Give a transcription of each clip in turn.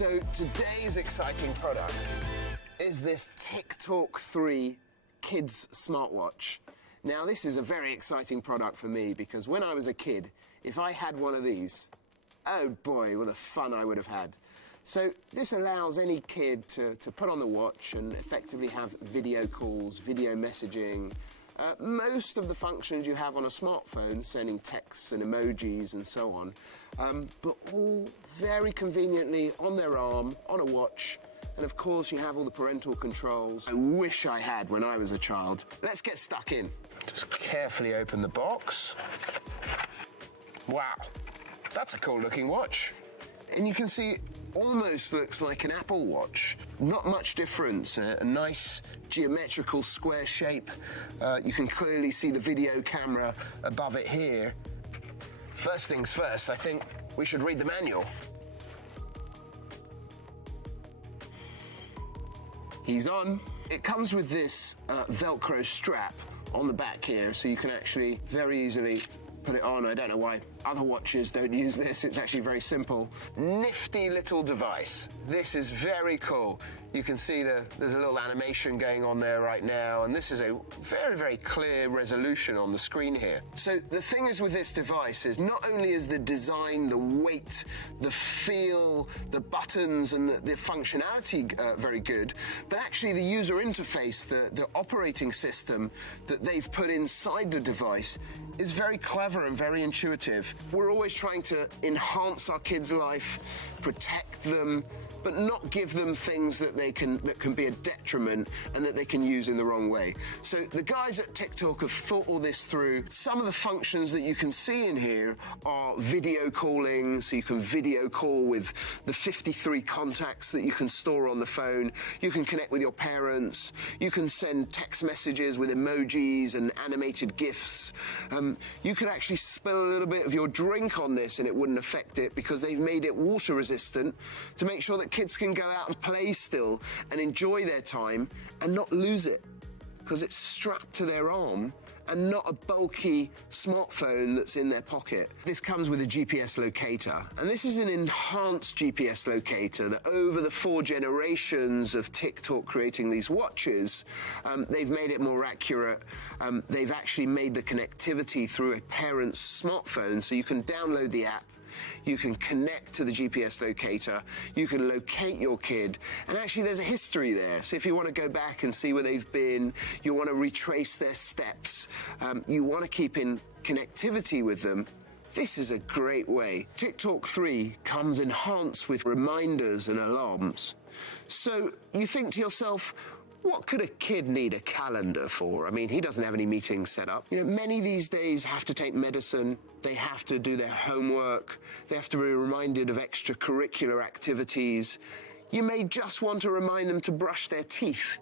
So today's exciting product is this TickTalk 3 kids smartwatch. Now this is a very exciting product for me because when I was a kid, if I had one of these, oh boy, what the fun I would have had. So this allows any kid to put on the watch and effectively have video calls, video messaging, most of the functions you have on a smartphone, sending texts and emojis and so on, but all very conveniently on their arm, on a watch, and of course you have all the parental controls I wish I had when I was a child. Let's get stuck in. Just carefully open the box. Wow, that's a cool looking watch. And you can see it almost looks like an Apple Watch. Not much difference, a nice geometrical square shape. You can clearly see the video camera above it here. First things first, I think we should read the manual. He's on. It comes with this Velcro strap on the back here, so you can actually very easily put it on. I don't know why other watches don't use this. It's actually very simple. Nifty little device. This is very cool. You can see there's a little animation going on there right now, and this is a very, very clear resolution on the screen here. So the thing is with this device is not only is the design, the weight, the feel, the buttons and the functionality very good, but actually the user interface, the operating system that they've put inside the device is very clever and very intuitive. We're always trying to enhance our kids' life, protect them, but not give them things that can be a detriment and that they can use in the wrong way. So the guys at TickTalk have thought all this through. Some of the functions that you can see in here are video calling, so you can video call with the 53 contacts that you can store on the phone. You can connect with your parents. You can send text messages with emojis and animated GIFs. You could actually spill a little bit of your drink on this and it wouldn't affect it because they've made it water resistant to make sure that kids can go out and play still and enjoy their time and not lose it because it's strapped to their arm and not a bulky smartphone that's in their pocket. This comes with a GPS locator, and this is an enhanced GPS locator that over the 4 generations of TickTalk creating these watches, they've made it more accurate. They've actually made the connectivity through a parent's smartphone, so you can download the app, you can connect to the GPS locator, you can locate your kid, and actually there's a history there. So if you want to go back and see where they've been, you want to retrace their steps, you want to keep in connectivity with them, this is a great way. TickTalk 3 comes enhanced with reminders and alarms. So you think to yourself, what could a kid need a calendar for? I mean, he doesn't have any meetings set up. You know, many these days have to take medicine, they have to do their homework, they have to be reminded of extracurricular activities. You may just want to remind them to brush their teeth,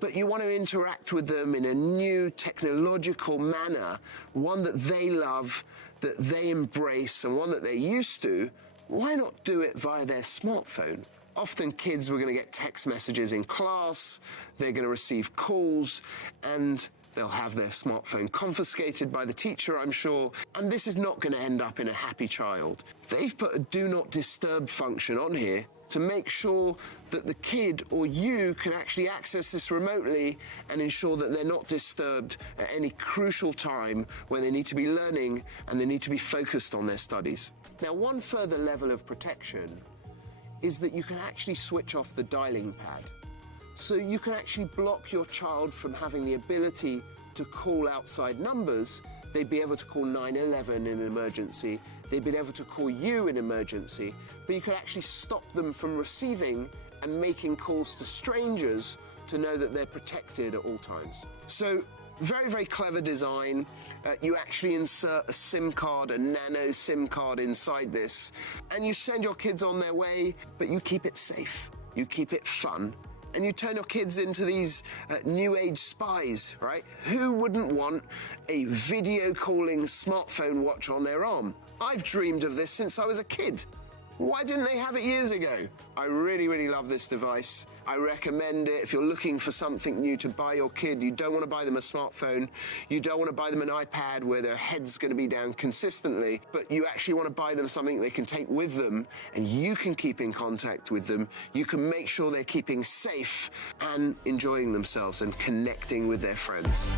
but you want to interact with them in a new technological manner, one that they love, that they embrace, and one that they're used to. Why not do it via their smartphone? Often kids were going to get text messages in class, they're going to receive calls, and they'll have their smartphone confiscated by the teacher, I'm sure, and this is not going to end up in a happy child. They've put a do not disturb function on here to make sure that the kid or you can actually access this remotely and ensure that they're not disturbed at any crucial time when they need to be learning and they need to be focused on their studies. Now, one further level of protection is that you can actually switch off the dialing pad. So you can actually block your child from having the ability to call outside numbers. They'd be able to call 911 in an emergency. They'd be able to call you in emergency, but you can actually stop them from receiving and making calls to strangers to know that they're protected at all times. So very, very clever design. You actually insert a SIM card, a nano SIM card inside this, and you send your kids on their way, but you keep it safe, you keep it fun, and you turn your kids into these new age spies, right? Who wouldn't want a video calling smartphone watch on their arm? I've dreamed of this since I was a kid. Why didn't they have it years ago? I really, really love this device. I recommend it if you're looking for something new to buy your kid. You don't want to buy them a smartphone. You don't want to buy them an iPad where their head's going to be down consistently, but you actually want to buy them something they can take with them and you can keep in contact with them. You can make sure they're keeping safe and enjoying themselves and connecting with their friends.